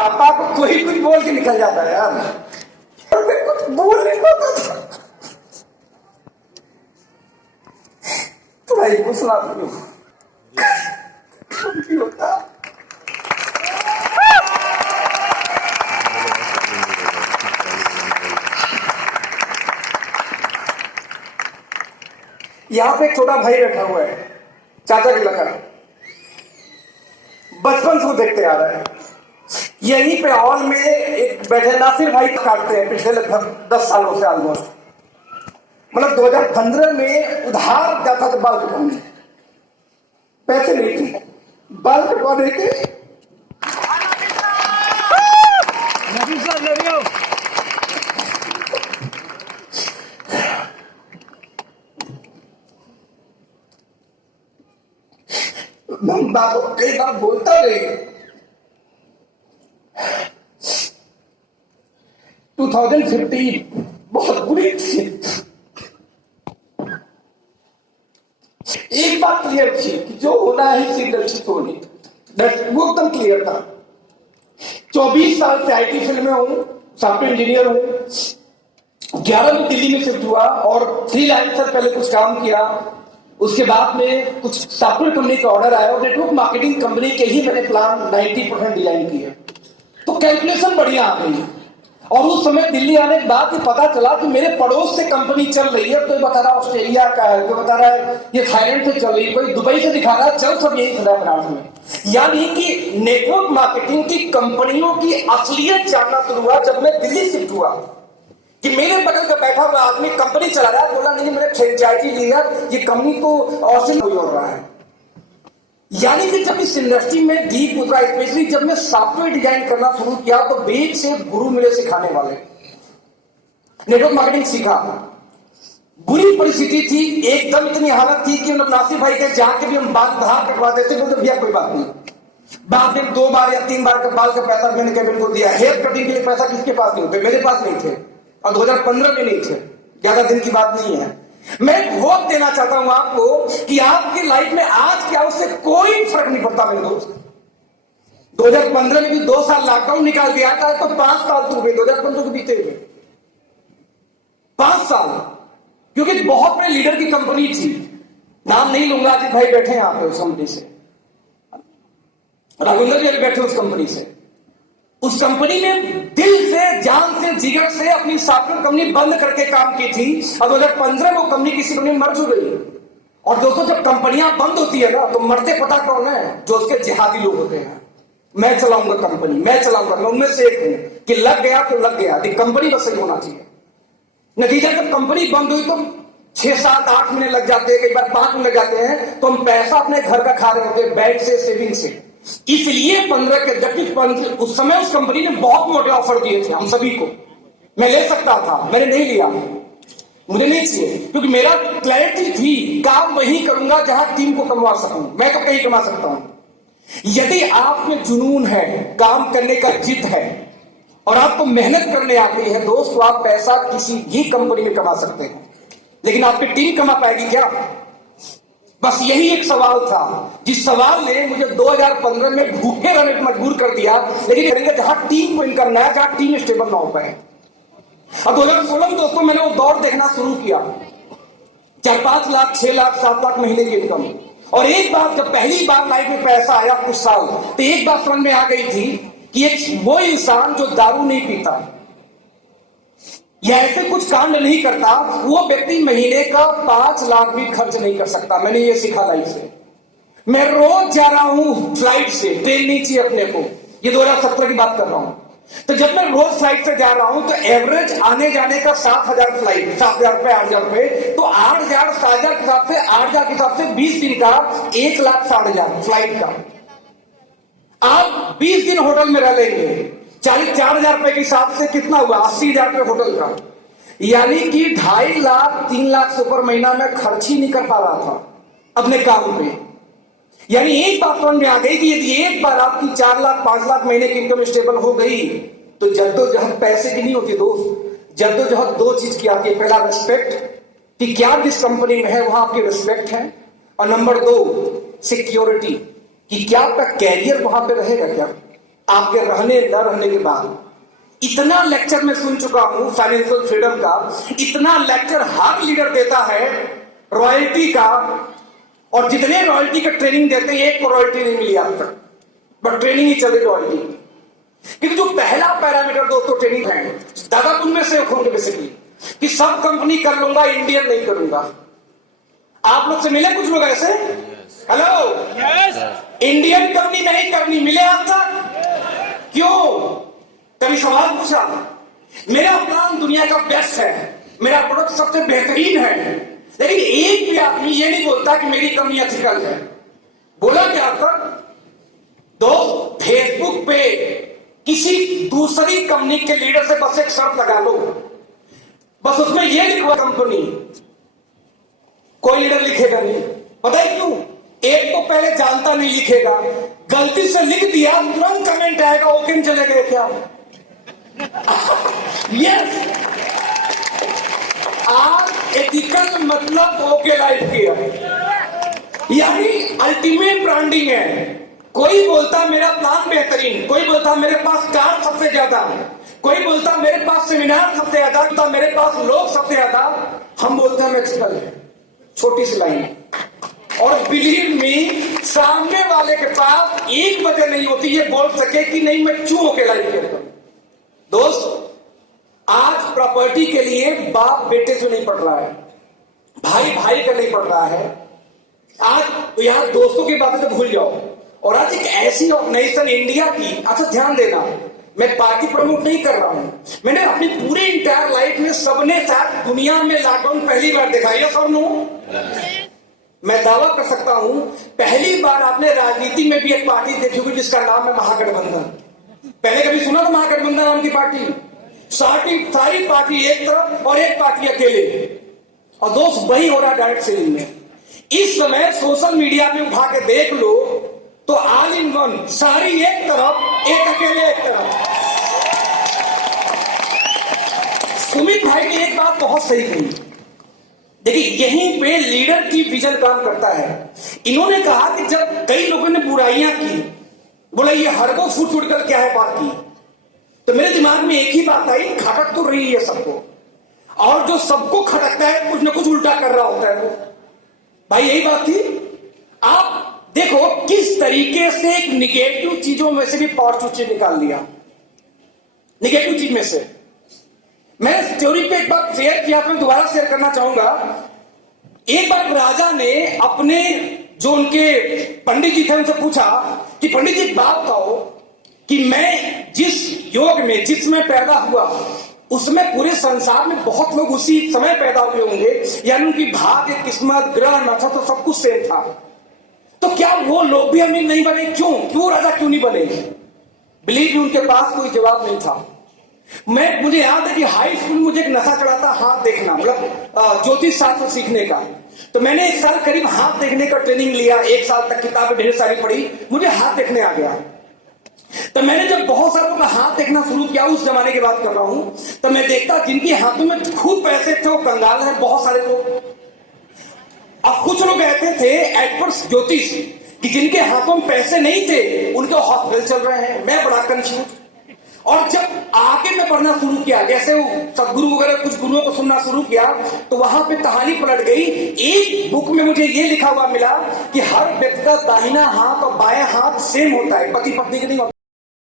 पापा को कोई कुछ बोल के निकल जाता है यार, और मैं कुछ बोल नहीं पाता था। तो भाई को सलाम होता। यहाँ पे एक छोटा भाई बैठा हुआ है, चाचा के लड़का, बचपन से वो देखते आ रहा है। यहीं पे हॉल में एक बैठे नासिर भाई काटते हैं पिछले लगभग 10 सालों से ऑलमोस्ट। मतलब 2015 में उधार जाता था बाल कटवाने, पैसे नहीं थे बाल कटवाने के। हम बाबू कई बार बोलता रहे। 2015 बहुत बुरी थी। एक बात क्लियर थी कि जो होना है इस इंडस्ट्री को होनी, वो एकदम क्लियर था। 24 साल से आईटी फील्ड में हूं, सॉफ्टवेयर इंजीनियर हूं। 11 में दिल्ली में शिफ्ट हुआ और फ्रीलांसर पहले कुछ काम किया। उसके बाद में कुछ सॉफ्टवेयर कंपनी का ऑर्डर आया और नेटवर्क मार्केटिंग कंपनी के ही मैंने प्लान 90% डिजाइन किए, तो कैलकुलेशन बढ़िया आ गई। और उस समय दिल्ली आने के बाद पता चला कि मेरे पड़ोस से कंपनी चल रही है। कोई बता रहा ऑस्ट्रेलिया का है, कोई बता रहा है ये थाईलैंड से चल रही है, कोई दुबई से दिखा रहा है, चल सब यही खड़ा ब्रांच में। यानी कि नेटवर्क मार्केटिंग की कंपनियों की असलियत जानना शुरू हुआ जब मैं दिल्ली शिफ्ट हुआ। कि मेरे बगल का बैठा हुआ आदमी कंपनी चला रहा है, बोला नहीं मैंने फ्रेंचाइजी लिया, ये कंपनी तो ऑस्ट्रेलिया हो रहा है। यानी कि जब इस इंडस्ट्री में डीप उतरा, स्पेशली जब मैं सॉफ्टवेयर डिजाइन करना शुरू किया, तो बेच से गुरु मिले सिखाने वाले। नेटवर्क मार्केटिंग सीखा, बुरी परिस्थिति थी, एकदम इतनी हालत थी कि नासिर भाई के जाके भी हम बाल बाहर कटवा देते, बोलते भैया कोई बात नहीं। बाद में 2 बार या 3 बार का बाल का पैसा मैंने केबिन को दिया। हेयर कटिंग के लिए पैसा किसके पास नहीं होते, मेरे पास नहीं थे, और 2015 में नहीं थे, ज्यादा दिन की बात नहीं है। मैं वोट देना चाहता हूं आपको कि आपकी लाइफ में आज क्या उससे कोई फर्क नहीं पड़ता मेरे दोस्त। 2015 में भी 2 साल लॉकडाउन निकाल दिया था, तो 5 साल तो हुए 2015 के बीते हुए 5 साल, क्योंकि बहुत बड़े लीडर की कंपनी थी, नाम नहीं लूंगा, कि भाई बैठे हैं यहाँ पे उस कंपनी से, राघवेंद्र जी बैठे उस कंपनी से। उस कंपनी में दिल से, जान से, जिगर से अपनी सॉफ्टवेयर कंपनी बंद करके काम की थी, और 2015 में वो कंपनी किसी कंपनी मर चुकी। और दोस्तों जब कंपनियां बंद होती है ना, तो मरते पता कौन है, जो उसके जिहादी लोग होते हैं। मैं चलाऊंगा कंपनी, मैं चलाऊंगा, मैं उनमें से एक हूं कि लग गया तो लग गया, कंपनी बस सही होना चाहिए। नतीजा जब कंपनी बंद हुई तो 6, 7, 8 महीने लग जाते हैं, कई बार 5 महीने लग जाते हैं, तो हम पैसा अपने घर का खा रहे होते हैं, बैंक से, सेविंग से। इसलिए 15 के जबकि उस समय उस कंपनी ने बहुत मोटे ऑफर दिए थे हम सभी को, मैं ले सकता था, मैंने नहीं लिया, मुझे नहीं चाहिए, क्योंकि मेरा क्लैरिटी थी काम वही करूंगा जहां टीम को कमा सकूं, मैं तो कहीं कमा सकता हूं। यदि आप में जुनून है, काम करने का जिद है और आपको मेहनत करने आती है दोस्त, तो आप पैसा किसी भी कंपनी में कमा सकते हैं। लेकिन आपकी टीम कमा पाएगी क्या? बस यही एक सवाल था, जिस सवाल ने मुझे 2015 में भूखे रहने पर मजबूर कर दिया। लेकिन करेंगे जहां टीम को इनकम ना है, जहां टीम स्टेबल ना हो पाए। अब 2016 में दोस्तों मैंने वो दौर देखना शुरू किया, 4-5 लाख, 6 लाख, 7 लाख महीने की इनकम। और एक बार जब पहली बार लाइफ में पैसा आया कुछ साल, तो एक बात समझ में आ गई थी कि एक वो इंसान जो दारू नहीं पीता या ऐसे कुछ कांड नहीं करता, वो व्यक्ति महीने का 5 लाख भी खर्च नहीं कर सकता। मैंने ये सीखा लाइफ से। मैं रोज जा रहा हूं फ्लाइट से, ट्रेन नहीं चाहिए अपने को, ये 2017 की बात कर रहा हूं। तो जब मैं रोज फ्लाइट से जा रहा हूं, तो एवरेज आने जाने का 7,000 फ्लाइट, 7,000 रुपए, 8,000 रुपए, तो 8,000, 7,000 के हिसाब से, 8,000 के हिसाब से 20 दिन का 1,60,000 फ्लाइट का। आप 20 दिन होटल में रह लेंगे, 4,000 रुपए के हिसाब से कितना हुआ? 80,000 रुपए होटल का। यानी कि 2.5 लाख, 3 लाख से ऊपर महीना में खर्च ही नहीं कर पा रहा था अपने काम पे। यानी एक बात समझ में आ गई कि यदि एक बार आपकी 4 लाख, 5 लाख महीने की इनकम स्टेबल हो गई, तो जद्दोजहद पैसे की नहीं होती दोस्त, जद्दोजहद 2 चीज की आती है। पहला रिस्पेक्ट, कि क्या जिस कंपनी में है वहां आपकी रिस्पेक्ट है, और नंबर 2 सिक्योरिटी, कि क्या आपका कैरियर वहां पे रहेगा क्या। आपके रहने न रहने के बाद इतना लेक्चर मैं सुन चुका हूं फाइनेंशियल फ्रीडम का, इतना लेक्चर हर लीडर देता है रॉयल्टी का, और जितने रॉयल्टी का ट्रेनिंग देते हैं एक को रॉयल्टी नहीं मिली आज तक, बट ट्रेनिंग ही चल रही रॉयल्टी की। क्योंकि जो पहला पैरामीटर दोस्तों ट्रेनिंग है, दादा तुम में से होंगे बेसिकली कि सब कंपनी कर लूंगा, इंडियन नहीं करूंगा। आप लोग से मिले कुछ लोग ऐसे? हेलो, इंडियन कंपनी नहीं करनी, मिले आप तक? क्यों? कभी सवाल पूछा? मेरा प्लान दुनिया का बेस्ट है, मेरा प्रोडक्ट सबसे बेहतरीन है, लेकिन एक भी आदमी ये नहीं बोलता कि मेरी कंपनी एथिकल है। बोला क्या आप तक? दोस्त, फेसबुक पे किसी दूसरी कंपनी के लीडर से बस एक शर्त लगा लो, बस उसमें यह लिखवा कंपनी, कोई लीडर लिखेगा नहीं। पता है क्यों? एक तो पहले जानता नहीं लिखेगा, गलती से लिख दिया तुरंत कमेंट आएगा ओके चले गए क्या? यस, आज एथिकल मतलब ओके लाइफ किया, यानी अल्टीमेट ब्रांडिंग है। कोई बोलता मेरा प्लान बेहतरीन, कोई बोलता मेरे पास कार सबसे ज्यादा, कोई बोलता मेरे पास सेमिनार सबसे ज्यादा, तो मेरे पास लोग सबसे ज्यादा, हम बोलते हैं एथिकल है। छोटी सी लाइन, और बिलीव मी, सामने वाले के पास एक वजह नहीं होती ये बोल सके कि नहीं मैं क्यों ओके लाइफ करता हूं। दोस्त, आज प्रॉपर्टी के लिए बाप बेटे से नहीं पड़ रहा है, भाई भाई का नहीं पड़ रहा है। आज यहां दोस्तों की बातें तो भूल जाओ, और आज एक ऐसी ऑर्गेनाइजेशन इंडिया की, अच्छा ध्यान देना, मैं पार्टी प्रमोट नहीं कर रहा हूं, मैंने अपनी पूरी इंटायर लाइफ में सबने साथ दुनिया में लॉकडाउन पहली बार देखा है, सब नो मैं दावा कर सकता हूं पहली बार आपने राजनीति में भी एक पार्टी देखी होगी जिसका नाम है महागठबंधन। पहले कभी सुना था महागठबंधन नाम की पार्टी? सारी पार्टी एक तरफ और एक पार्टी अकेले, और दोस्त वही हो रहा है डायरेक्ट सेलिंग में। इस समय सोशल मीडिया में उठा के देख लो तो ऑल इन वन, सारी एक तरफ, एक अकेले एक तरफ। सुमित भाई ने एक बात बहुत सही कही, देखिए यहीं पे लीडर की विजन काम करता है। इन्होंने कहा कि जब कई लोगों ने बुराइयां की, बोला ये हड़बो फूट फूट कर क्या है बात की, तो मेरे दिमाग में एक ही बात आई, खटक तो रही है सबको, और जो सबको खटकता है कुछ ना कुछ उल्टा कर रहा होता है वो। भाई यही बात थी। आप देखो किस तरीके से एक निगेटिव चीजों में से भी पॉजिटिव चीज निकाल लिया। निगेटिव चीज में से मैंने थ्योरी पे एक बार शेयर किया, मैं दोबारा शेयर करना चाहूंगा। एक बार राजा ने अपने जो उनके पंडित जी थे उनसे पूछा कि पंडित जी बात कहो कि मैं जिस योग में जिसमें पैदा हुआ उसमें पूरे संसार में बहुत लोग उसी समय पैदा हुए होंगे, यानी उनकी भाग्य, किस्मत, ग्रह, नक्षत्र सब कुछ सेम था, तो क्या वो लोग भी अमीर नहीं बने? क्यों राजा क्यों नहीं बने? बिलीव मी, उनके पास कोई जवाब नहीं था। मुझे याद है कि हाई स्कूल में मुझे एक नशा चढ़ा था हाथ देखना, मतलब ज्योतिष शास्त्र सीखने का। तो मैंने एक साल करीब हाथ देखने का ट्रेनिंग लिया, एक साल तक किताबें ढेर सारी पढ़ी, मुझे हाथ देखने आ गया। तो मैंने जब बहुत सालों का हाथ देखना शुरू किया, उस जमाने की बात कर रहा हूं, तो मैं देखता जिनके हाथों में खूब पैसे थे वो कंगाल है, बहुत सारे लोग। अब कुछ लोग कहते थे एक्सपर्ट ज्योतिष कि जिनके हाथों में पैसे नहीं थे उनके हॉस्पिटल चल रहे हैं। मैं बड़ा कंफ्यूज, और जब आगे मैं पढ़ना शुरू किया, जैसे वो सदगुरु वगैरह कुछ गुरुओं को सुनना शुरू किया, तो वहां पे कहानी पलट गई। एक बुक में मुझे ये लिखा हुआ मिला कि हर व्यक्ति का दाहिना हाथ और बायां हाथ सेम होता है, पति पत्नी के नहीं होता।